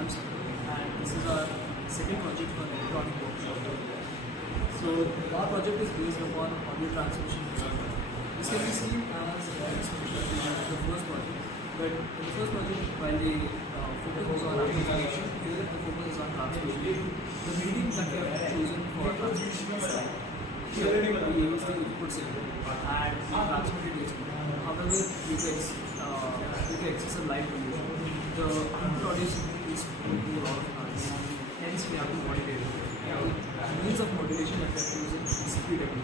I'm Sam, and this is our second project for electronic workshop. So our project is based upon audio transmission design. This can be seen as the first project, but in the first project, while the focus was on amplification, here the focus is on transmission. The medium that we have chosen for transmission is light. Here we use the input signal and we transmit it digitally. However, due to excessive light pollution, the input audio signal is prone to a lot of noise. Hence, we have to modulate it. The means of modulation that we are using is PWM.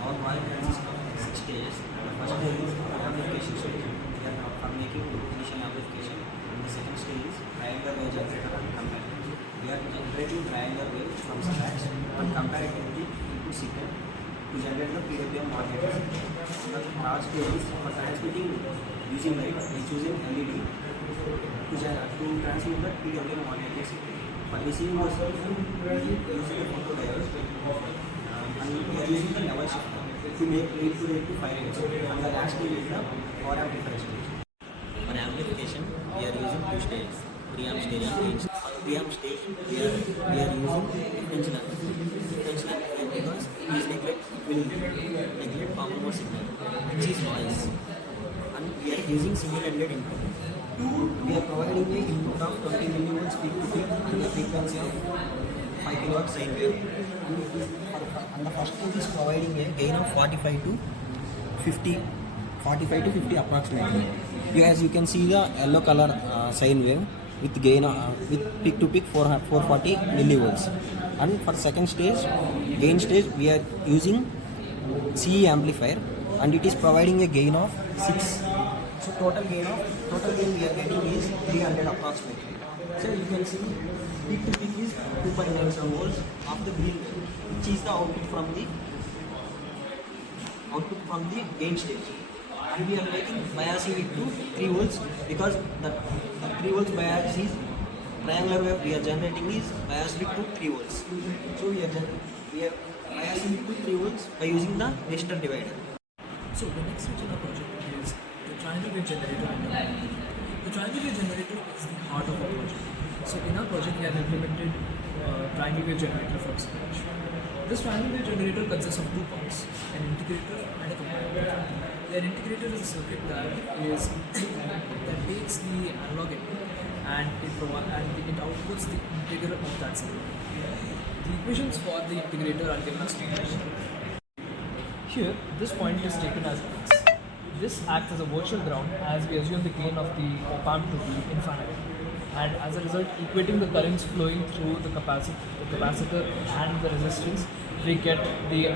Our wire consists of 6 stages. The first stage is amplification stage. We are making initial amplification. And the second stage is triangular wave generator and comparator. We are generating triangular wave from scratch and compare it with the input signal to generate the PWM modulator. The third stage is for transmitting using light. We are choosing LED to transmit the PWM modulator signal. For receiving the signal, we are using a photodiode. And we are using the level shifter to make 8 to 5 rates. And the last stage is the power amplifier stage. For amplification, we are using 2 stages, preamp stage and main stage. For preamp stage, we are using differential amplifier. Differential amplifier because it will neglect common mode signal, which is noise. And we are using single-ended input. We are providing an input of 20 millivolts peak to peak and the frequency of 5 kilowatt sine wave. And the first one is providing a gain of 45 to 50 approximately. As you can see the yellow color sine wave with gain with peak to peak 440 millivolts. And for second stage, gain stage, we are using CE amplifier and it is providing a gain of 6. So total gain we are getting is 300 approximately. So you can see peak to peak is 2.97 volts of the green wave, which is the output from the gain stage. And we are making biasing it to 3 volts because the 3 volts bias is triangular wave we are generating is biased it to 3 volts. So we are biasing it to 3 volts by using the resistor divider. So the next stage in our project is the triangle wave generator and the comparator. The triangle wave generator is the heart of our project. So in our project we have implemented triangle wave generator from scratch. This triangle wave generator consists of 2 parts, an integrator and a comparator. The integrator is a circuit that takes the analog input and it outputs the integer of that signal. The equations for the integrator are given as follows. Here, this point is taken as x. This acts as a virtual ground as we assume the gain of the op-amp to be infinite. And as a result, equating the currents flowing through the capacitor and the resistance, we get the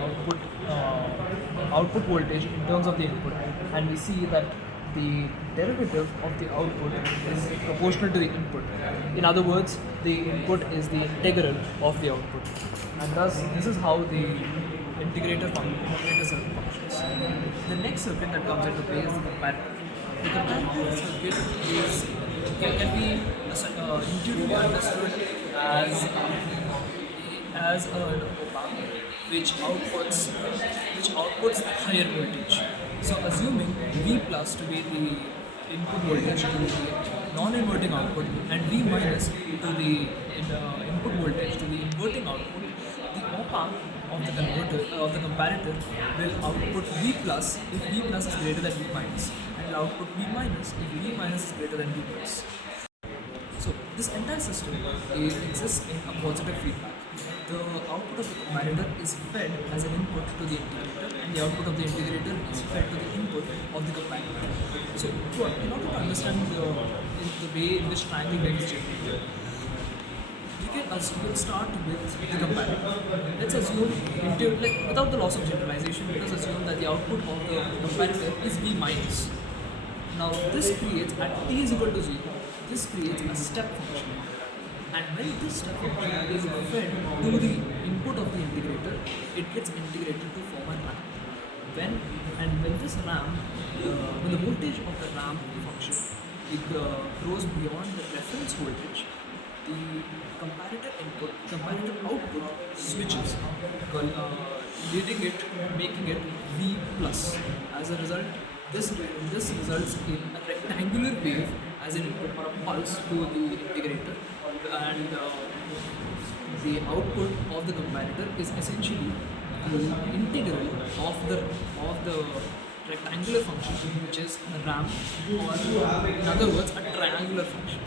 output voltage in terms of the input. And we see that the derivative of the output is proportional to the input. In other words, the input is the integral of the output. And thus, this is how the integrator circuit functions. The next circuit that comes into play is the comparator. The comparator circuit can be intuitively understood as an op-amp which outputs the higher voltage. So assuming V plus to be the input voltage to the non-inverting output and V minus to the input voltage to the inverting output, the op-amp of the comparator will output V plus if V plus is greater than V minus, and will output V minus if V minus is greater than V plus. So this entire system exists in a positive feedback. The output of the comparator is fed as an input to the integrator, and the output of the integrator is fed to the input of the comparator. So in order to understand the way in which triangle wave is generated, we'll start with the comparator. Let's assume, without the loss of generalization, let us assume that the output of the comparator is V minus. Now this creates, at t is equal to 0, this creates a step function. And when this step function is fed to the input of the integrator, it gets integrated to form a ramp. When the voltage of the ramp function grows beyond the reference voltage, the comparator output switches, making it V plus. As a result, This results in a rectangular wave as an input or a pulse to the integrator, and the output of the comparator is essentially the integral of the rectangular function, which is a ramp, or in other words, a triangular function.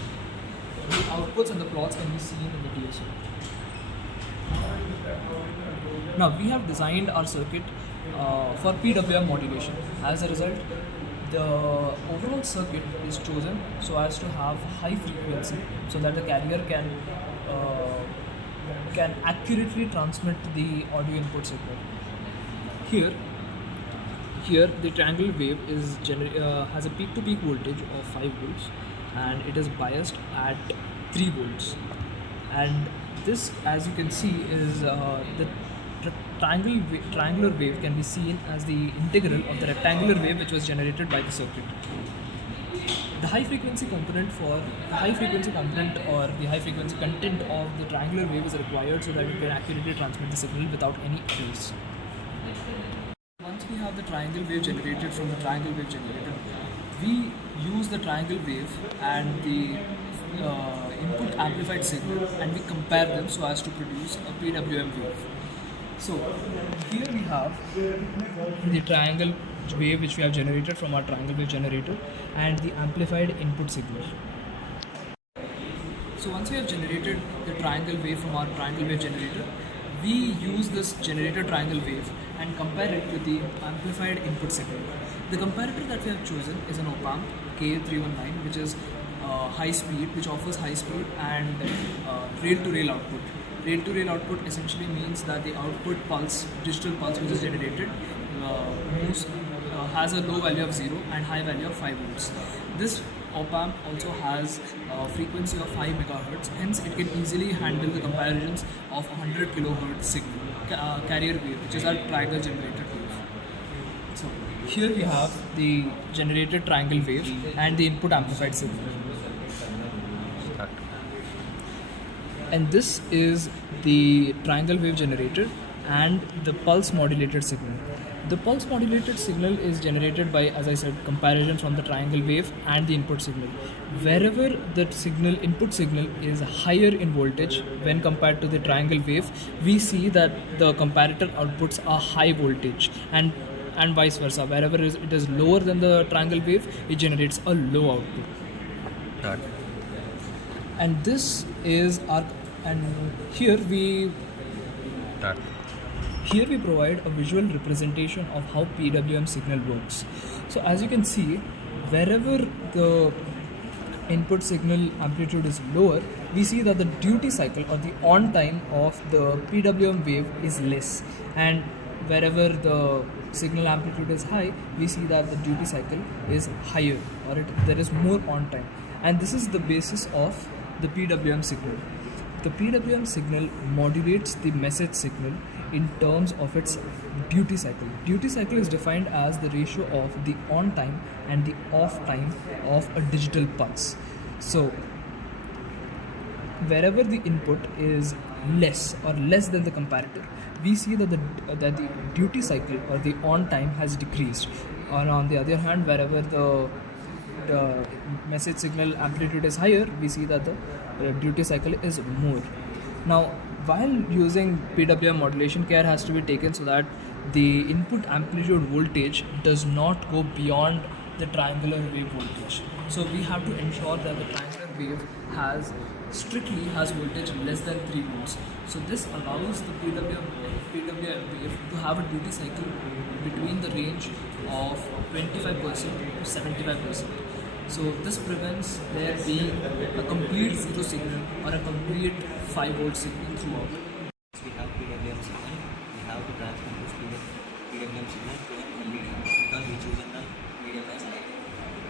The outputs and the plots can be seen in the DSO. Now we have designed our circuit for PWM modulation. As a result, the overall circuit is chosen so as to have high frequency, so that the carrier can accurately transmit the audio input signal. Here the triangle wave has a peak-to-peak voltage of 5 volts, and it is biased at 3 volts. And this, as you can see, is the triangular wave can be seen as the integral of the rectangular wave which was generated by the circuit. The high frequency component or the high frequency content of the triangular wave is required so that it can accurately transmit the signal without any errors. Once we have the triangle wave generated from the triangle wave generator, we use the triangle wave and the input amplified signal, and we compare them so as to produce a PWM wave. So here we have the triangle wave which we have generated from our triangle wave generator and the amplified input signal. So once we have generated the triangle wave from our triangle wave generator, we use this generated triangle wave and compare it with the amplified input signal. The comparator that we have chosen is an op-amp KA319, which is high speed, which offers high speed and rail-to-rail output. Rail-to-rail output essentially means that the output pulse, digital pulse which is generated, has a low value of 0 and high value of 5 volts. This op-amp also has a frequency of 5 megahertz, hence it can easily handle the comparisons of 100 kilohertz signal, carrier wave, which is our triangle generated wave. So here we have the generated triangle wave and the input amplified signal. And this is the triangle wave generated and the pulse modulated signal. The pulse modulated signal is generated by, as I said, comparison from the triangle wave and the input signal. Wherever the input signal is higher in voltage when compared to the triangle wave, we see that the comparator outputs are high voltage, and vice versa. Wherever it is lower than the triangle wave, it generates a low output. And this is our, and here we provide a visual representation of how PWM signal works. So as you can see, wherever the input signal amplitude is lower, we see that the duty cycle or the on time of the PWM wave is less, and wherever the signal amplitude is high, we see that the duty cycle is higher, or there is more on time. And this is the basis of the PWM signal. The PWM signal modulates the message signal in terms of its duty cycle. Duty cycle is defined as the ratio of the on time and the off time of a digital pulse. So wherever the input is less than the comparator, we see that the duty cycle or the on time has decreased. Or on the other hand, wherever the message signal amplitude is higher, we see that the duty cycle is more. Now, while using PWM modulation, care has to be taken so that the input amplitude voltage does not go beyond the triangular wave voltage. So we have to ensure that the triangular wave strictly has voltage less than 3 volts. So this allows the PWM wave to have a duty cycle between the range of 25% to 75%. So this prevents there being a complete zero signal or a complete 5 volt signal throughout. We have PWM signal, we have to transmit this PWM signal to an LED because we chosen the medium as light.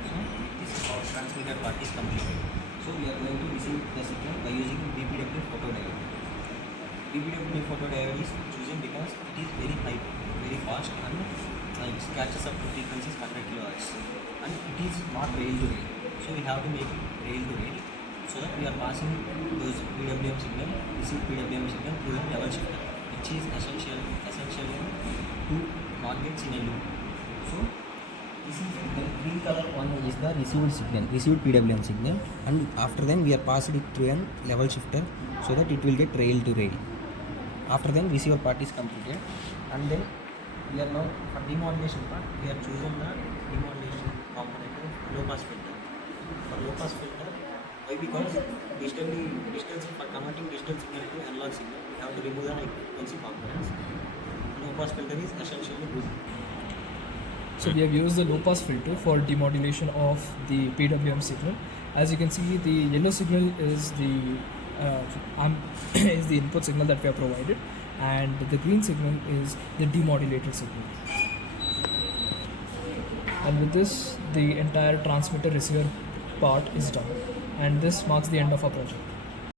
So this transmitted part is completed. So we are going to receive the signal by using BPW photodiode. BPW photodiode is chosen because it is very high, very fast, and it catches up to frequencies 100 kHz, and it is not rail to rail. So we have to make it rail to rail, so that we are passing those PWM signal, receive PWM signal through a level shifter, which is essential to not get in a loop. So This is the green color one is the received signal, received PWM signal, and after then we are passed it through a level shifter so that it will get rail to rail. After then receiver part is completed, and then we are now for demodulation part we are chosen the demodulation component of low pass filter. For low pass filter, why? Because digital for converting digital signal to analog signal we have to remove the high frequency components. Low pass filter is essentially good. So we have used the low pass filter for demodulation of the PWM signal. As you can see, the yellow signal is the is the input signal that we have provided, and the green signal is the demodulated signal. And with this, the entire transmitter receiver part is done, and this marks the end of our project.